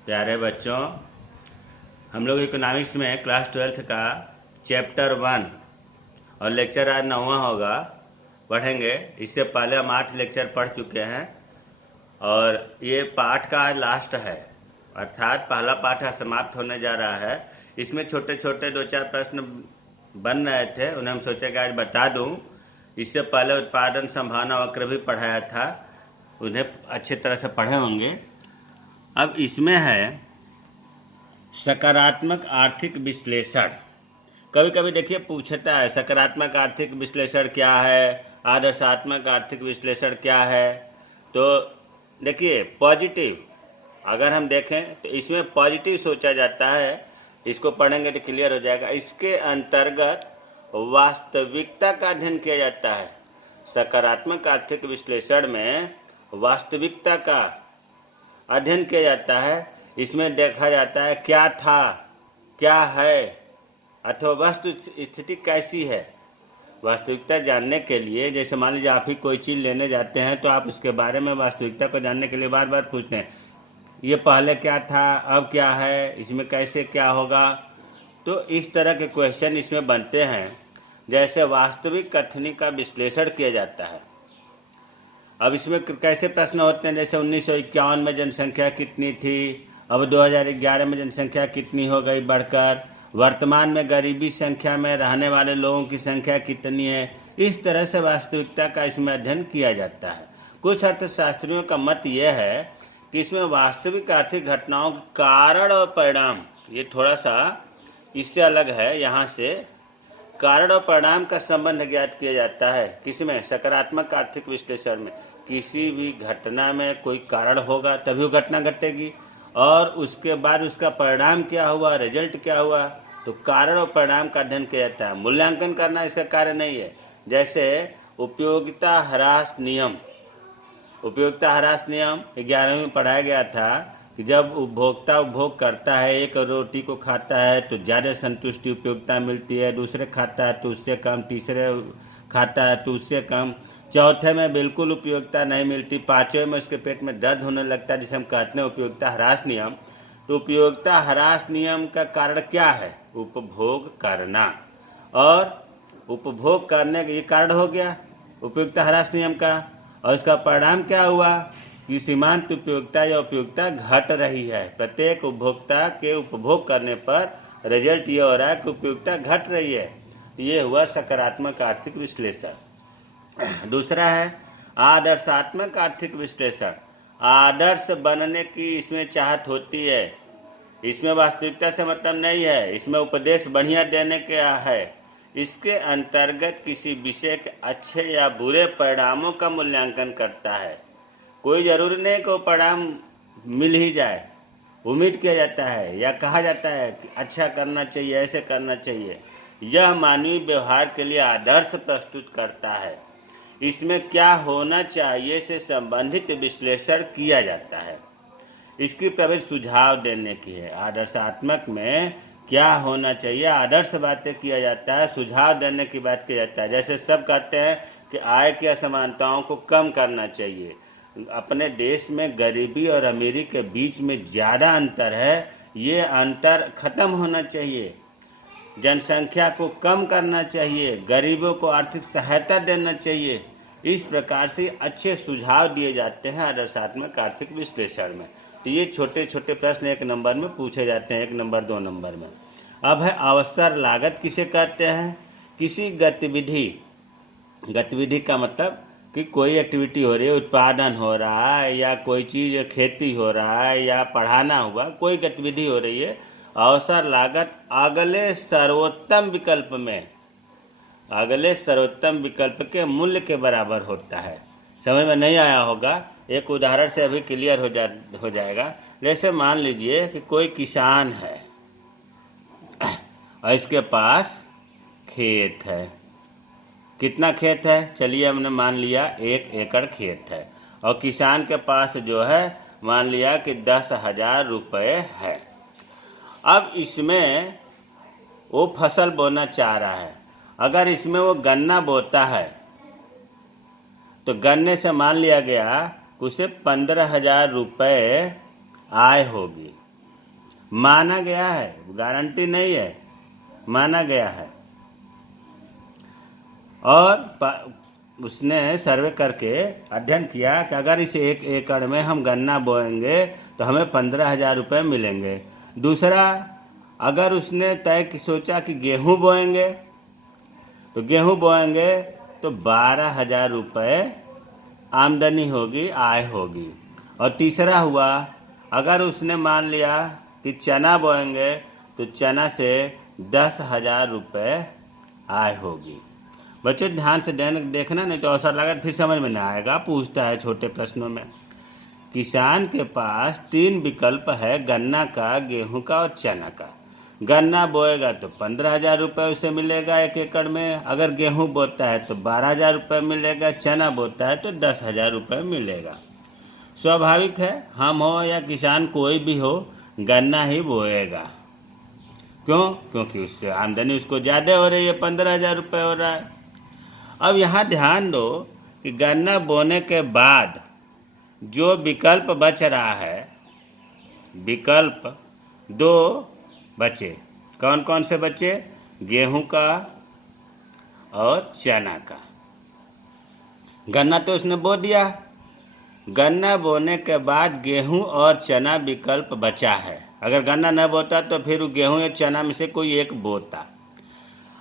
प्यारे बच्चों, हम लोग इकोनॉमिक्स में क्लास 12 का चैप्टर 1 और लेक्चर आज 9वां होगा पढ़ेंगे। इससे पहले हम 8 लेक्चर पढ़ चुके हैं और ये पाठ का आज लास्ट है, अर्थात पहला पाठ समाप्त होने जा रहा है। इसमें छोटे छोटे 2-4 प्रश्न बन रहे थे, उन्हें हम सोचे कि आज बता दूं। इससे पहले उत्पादन संभावना वक्र भी पढ़ाया था, उन्हें अच्छी तरह से पढ़े होंगे। अब इसमें है सकारात्मक आर्थिक विश्लेषण। कभी कभी देखिए पूछता है सकारात्मक आर्थिक विश्लेषण क्या है, आदर्शात्मक आर्थिक विश्लेषण क्या है। तो देखिए पॉजिटिव अगर हम देखें तो इसमें पॉजिटिव सोचा जाता है, इसको पढ़ेंगे तो क्लियर हो जाएगा। इसके अंतर्गत वास्तविकता का अध्ययन किया जाता है। सकारात्मक आर्थिक विश्लेषण में वास्तविकता का अध्ययन किया जाता है। इसमें देखा जाता है क्या था, क्या है, अथवा वस्तु स्थिति कैसी है। वास्तविकता जानने के लिए, जैसे मान लीजिए आप ही कोई चीज़ लेने जाते हैं तो आप उसके बारे में वास्तविकता को जानने के लिए बार बार पूछते हैं, ये पहले क्या था, अब क्या है, इसमें कैसे क्या होगा। तो इस तरह के क्वेश्चन इसमें बनते हैं। जैसे वास्तविक कथनी का विश्लेषण किया जाता है। अब इसमें कैसे प्रश्न होते हैं, जैसे 1951 में जनसंख्या कितनी थी, अब 2011 में जनसंख्या कितनी हो गई बढ़कर, वर्तमान में गरीबी संख्या में रहने वाले लोगों की संख्या कितनी है। इस तरह से वास्तविकता का इसमें अध्ययन किया जाता है। कुछ अर्थशास्त्रियों का मत यह है कि इसमें वास्तविक आर्थिक घटनाओं के कारण और परिणाम, ये थोड़ा सा इससे अलग है। यहाँ से कारण और परिणाम का संबंध ज्ञात किया जाता है। किसमें? सकारात्मक आर्थिक विश्लेषण में। किसी भी घटना में कोई कारण होगा तभी वो घटना घटेगी, और उसके बाद उसका परिणाम क्या हुआ, रिजल्ट क्या हुआ। तो कारण और परिणाम का अध्ययन किया जाता है। मूल्यांकन करना इसका कार्य नहीं है। जैसे उपयोगिता ह्रास नियम, उपयोगिता ह्रास नियम 11वीं में पढ़ाया गया था कि जब उपभोक्ता उपभोग करता है, एक रोटी को खाता है तो ज़्यादा संतुष्टि उपयोगिता मिलती है, दूसरे खाता है तो उससे कम, तीसरे खाता है तो उससे कम, चौथे में बिल्कुल उपयोगिता नहीं मिलती, पाँचवें में उसके पेट में दर्द होने लगता है, जिसे हम कहते हैं उपयोगिता ह्रास नियम। तो उपयोगिता ह्रास नियम का कारण क्या है? उपभोग करना, और उपभोग करने का ये कारण हो गया उपयोगिता ह्रास नियम का। और इसका परिणाम क्या हुआ कि सीमांत उपयोगिता या उपयोगिता घट रही है। प्रत्येक उपभोक्ता के उपभोग करने पर रिजल्ट ये हो रहा है कि उपयोगिता घट रही है। ये हुआ सकारात्मक आर्थिक विश्लेषण। दूसरा है आदर्शात्मक आर्थिक विश्लेषण। आदर्श बनने की इसमें चाहत होती है, इसमें वास्तविकता से मतलब नहीं है, इसमें उपदेश बढ़िया देने का है। इसके अंतर्गत किसी विषय के अच्छे या बुरे परिणामों का मूल्यांकन करता है। कोई जरूरी नहीं कि वो परिणाम मिल ही जाए, उम्मीद किया जाता है या कहा जाता है कि अच्छा करना चाहिए, ऐसे करना चाहिए। यह मानवीय व्यवहार के लिए आदर्श प्रस्तुत करता है। इसमें क्या होना चाहिए से संबंधित विश्लेषण किया जाता है। इसकी प्रवेश सुझाव देने की है। आदर्शात्मक में क्या होना चाहिए, आदर्श बातें किया जाता है, सुझाव देने की बात किया जाता है। जैसे सब कहते हैं कि आय की असमानताओं को कम करना चाहिए, अपने देश में गरीबी और अमीरी के बीच में ज़्यादा अंतर है, ये अंतर खत्म होना चाहिए, जनसंख्या को कम करना चाहिए, गरीबों को आर्थिक सहायता देना चाहिए। इस प्रकार से अच्छे सुझाव दिए जाते हैं आदर्शात्मक आर्थिक विश्लेषण में। तो ये छोटे छोटे प्रश्न 1 नंबर में पूछे जाते हैं, 1 नंबर 2 नंबर में। अब है अवसर लागत किसे कहते हैं? किसी गतिविधि, गतिविधि का मतलब कि कोई एक्टिविटी हो रही है, उत्पादन हो रहा है या कोई चीज़ खेती हो रहा है या पढ़ाना हुआ, कोई गतिविधि हो रही है, अवसर लागत अगले सर्वोत्तम विकल्प में, अगले सर्वोत्तम विकल्प के मूल्य के बराबर होता है। समझ में नहीं आया होगा, एक उदाहरण से अभी क्लियर हो जाएगा। जैसे मान लीजिए कि कोई किसान है और इसके पास खेत है। कितना खेत है? चलिए हमने मान लिया 1 एकड़ खेत है, और किसान के पास जो है मान लिया कि 10,000 रुपये है। अब इसमें वो फसल बोना चाह रहा है। अगर इसमें वो गन्ना बोता है तो गन्ने से मान लिया गया कि उसे 15,000 रुपये आय होगी। माना गया है, गारंटी नहीं है, माना गया है। और उसने सर्वे करके अध्ययन किया कि अगर इस 1 एकड़ में हम गन्ना बोएंगे तो हमें 15,000 रुपये मिलेंगे। दूसरा, अगर उसने सोचा कि गेहूँ बोएंगे तो गेहूँ बोएंगे तो 12,000 रुपये आमदनी होगी, आय होगी। और तीसरा हुआ, अगर उसने मान लिया कि चना बोएंगे तो चना से 10,000 रुपये आय होगी। बच्चों ध्यान से देखना, नहीं तो अवसर लागत फिर समझ में नहीं आएगा। पूछता है छोटे प्रश्नों में, किसान के पास 3 विकल्प है, गन्ना का, गेहूं का और चना का। गन्ना बोएगा तो 15,000 रुपये उसे मिलेगा 1 एकड़ में, अगर गेहूं बोता है तो 12,000 रुपये मिलेगा, चना बोता है तो 10,000 रुपये मिलेगा। स्वाभाविक है, हम हो या किसान कोई भी हो, गन्ना ही बोएगा। क्यों? क्योंकि उससे आमदनी उसको ज़्यादा हो रही है, 15,000 रुपये हो रहा है। अब यहाँ ध्यान दो कि गन्ना बोने के बाद जो विकल्प बच रहा है, विकल्प 2 बचे। कौन कौन से बचे? गेहूं का और चना का। गन्ना तो उसने बो दिया, गन्ना बोने के बाद गेहूं और चना विकल्प बचा है। अगर गन्ना न बोता तो फिर गेहूं या चना में से कोई एक बोता।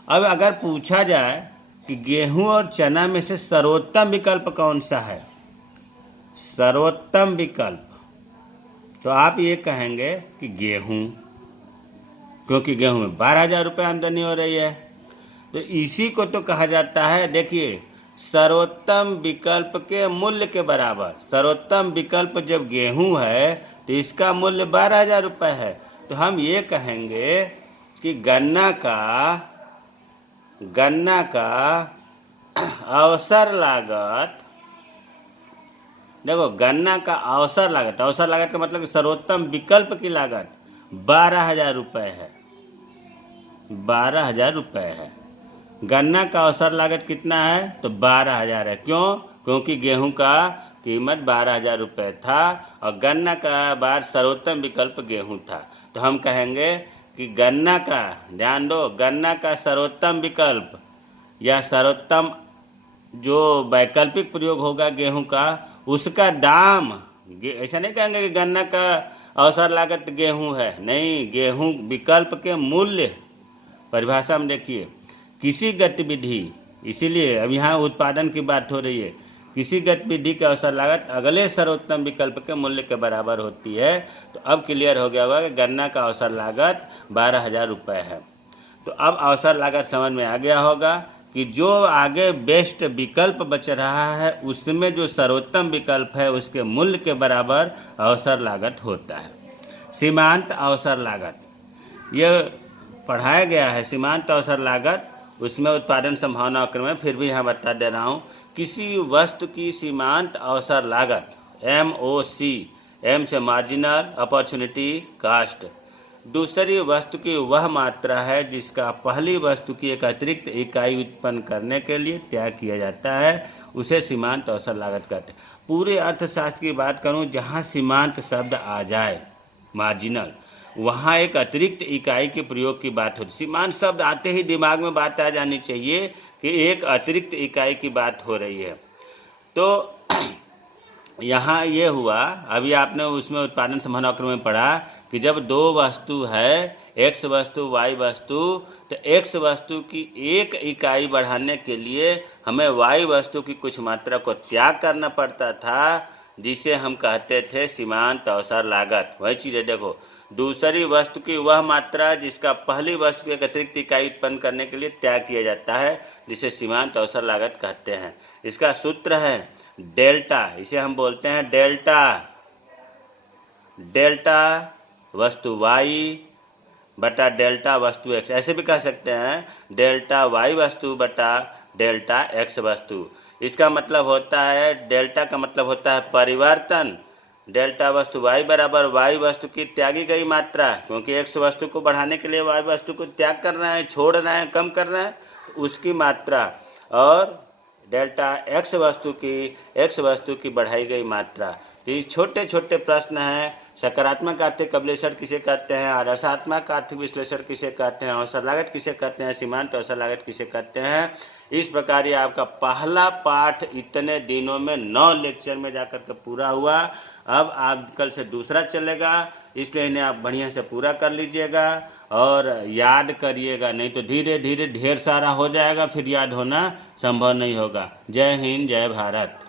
अब अगर पूछा जाए कि गेहूं और चना में से सर्वोत्तम विकल्प कौन सा है, सर्वोत्तम विकल्प, तो आप ये कहेंगे कि गेहूं, क्योंकि गेहूं में 12,000 रुपये आमदनी हो रही है। तो इसी को तो कहा जाता है, देखिए, सर्वोत्तम विकल्प के मूल्य के बराबर। सर्वोत्तम विकल्प जब गेहूं है तो इसका मूल्य 12,000 रुपये है। तो हम ये कहेंगे कि गन्ना का अवसर लागत, देखो, गन्ना का अवसर लागत का मतलब सर्वोत्तम विकल्प की लागत 12,000 रुपये है। 12,000 रुपये है। गन्ना का अवसर लागत कितना है? तो 12,000 है। क्यों? क्योंकि गेहूं का कीमत 12,000 रुपये था और गन्ना का बाद सर्वोत्तम विकल्प गेहूं था। तो हम कहेंगे कि गन्ना का, ध्यान दो, गन्ना का सर्वोत्तम विकल्प या सर्वोत्तम जो वैकल्पिक प्रयोग होगा गेहूं का, उसका दाम, ऐसा नहीं कहेंगे कि गन्ना का अवसर लागत गेहूं है, नहीं, गेहूं विकल्प के मूल्य परिभाषा में देखिए, किसी गतिविधि, इसीलिए अब यहाँ उत्पादन की बात हो रही है, किसी गतिविधि की अवसर लागत अगले सर्वोत्तम विकल्प के मूल्य के बराबर होती है। तो अब क्लियर हो गया होगा कि गन्ना का अवसर लागत 12,000 रुपये है। तो अब अवसर लागत समझ में आ गया होगा कि जो आगे बेस्ट विकल्प बच रहा है उसमें जो सर्वोत्तम विकल्प है उसके मूल्य के बराबर अवसर लागत होता है। सीमांत अवसर लागत ये पढ़ाया गया है। सीमांत अवसर लागत, उसमें उत्पादन संभावना क्रम में, फिर भी यहाँ बता दे रहा हूँ, किसी वस्तु की सीमांत अवसर लागत MOC, M से मार्जिनल अपॉर्चुनिटी कास्ट, दूसरी वस्तु की वह मात्रा है जिसका पहली वस्तु की एक अतिरिक्त इकाई उत्पन्न करने के लिए त्याग किया जाता है, उसे सीमांत अवसर लागत कहते हैं। पूरे अर्थशास्त्र की बात करूं, जहां सीमांत शब्द आ जाए, मार्जिनल, वहाँ एक अतिरिक्त इकाई के प्रयोग की बात होती। सीमांत शब्द आते ही दिमाग में बात आ जानी चाहिए कि एक अतिरिक्त इकाई की बात हो रही है। तो यहाँ ये हुआ, अभी आपने उसमें उत्पादन संभावना क्रम में पढ़ा कि जब 2 वस्तु है, X वस्तु Y वस्तु, तो X वस्तु की एक इकाई बढ़ाने के लिए हमें Y वस्तु की कुछ मात्रा को त्याग करना पड़ता था, जिसे हम कहते थे सीमांत अवसर लागत। वही चीज़ है, देखो, दूसरी वस्तु की वह मात्रा जिसका पहली वस्तु की एक अतिरिक्त इकाई उत्पन्न करने के लिए त्याग किया जाता है, जिसे सीमांत अवसर लागत कहते हैं। इसका सूत्र है डेल्टा, इसे हम बोलते हैं डेल्टा। डेल्टा वस्तु Y बटा डेल्टा वस्तु X, ऐसे भी कह सकते हैं डेल्टा Y वस्तु बटा डेल्टा X वस्तु। इसका मतलब होता है, डेल्टा का मतलब होता है परिवर्तन। डेल्टा वस्तु Y बराबर Y वस्तु की त्यागी गई मात्रा, क्योंकि X वस्तु को बढ़ाने के लिए Y वस्तु को त्याग करना है, छोड़ना है, कम करना है, उसकी मात्रा, और डेल्टा X वस्तु की बढ़ाई गई मात्रा। ये छोटे छोटे प्रश्न हैं। सकारात्मक आर्थिक विश्लेषण किसे कहते हैं, आदर्शात्मक आर्थिक विश्लेषण किसे कहते हैं, अवसर लागत किसे कहते हैं, सीमांत अवसर लागत किसे कहते हैं। इस प्रकार ये आपका पहला पाठ इतने दिनों में 9 लेक्चर में जाकर के पूरा हुआ। अब आप कल से दूसरा चलेगा, इसलिए इन्हें आप बढ़िया से पूरा कर लीजिएगा और याद करिएगा, नहीं तो धीरे धीरे ढेर सारा हो जाएगा, फिर याद होना संभव नहीं होगा। जय हिंद, जय भारत।